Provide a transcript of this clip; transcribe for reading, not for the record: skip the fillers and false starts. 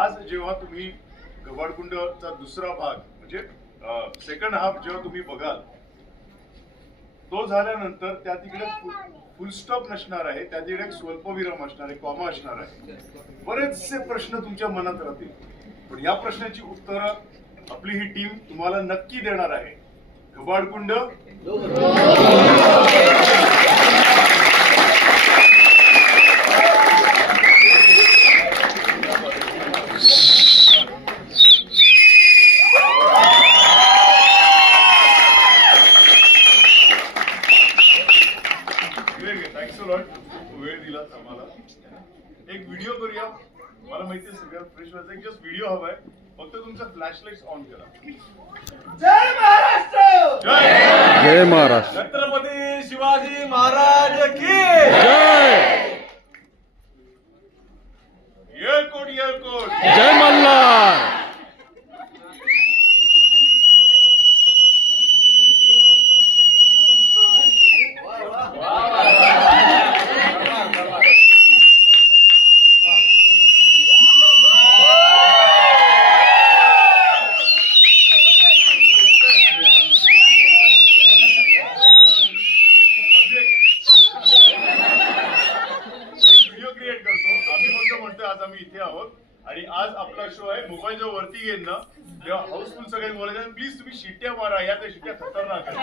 आज जेव्हा तुम्ही कबाडकुंडचा दुसरा भाग म्हणजे सेकंड हाफ जेव्हा तुम्ही बघाल, तो झाल्यानंतर त्या तिकडे फुल स्टॉप नसणार आहे, त्या तिकडे एक स्वल्पविराम असणार आहे, कॉमा असणार आहे. बरेचसे प्रश्न तुमच्या मनात राहतील, पण या प्रश्नाची उत्तरं आपली ही टीम तुम्हाला नक्की देणार आहे. कबाडकुंड थँक्स अ लॉट, वेळ दिलात आम्हाला. एक व्हिडिओ करूया. मला माहिती आहे सगळ्यात फ्रेश व्हायचं, एक जस्ट व्हिडिओ हवाय. फक्त तुमचा फ्लॅशलाइट्स ऑन करा. जय महाराष्ट्र, जय महाराष्ट्र, छत्रपती शिवाजी महाराज की जय. येळकोट येळकोट. जय मल्हार. आज आम्ही इथे आहोत आणि आज आपला शो आहे. मोबाईल जो वरती घेईन ना तेव्हा हाऊसफुल सगळ्यांनी बोलायचं, प्लीज तुम्ही शिट्ट्या मारा, या त्या शिट्ट्या खतरनाक आहेत.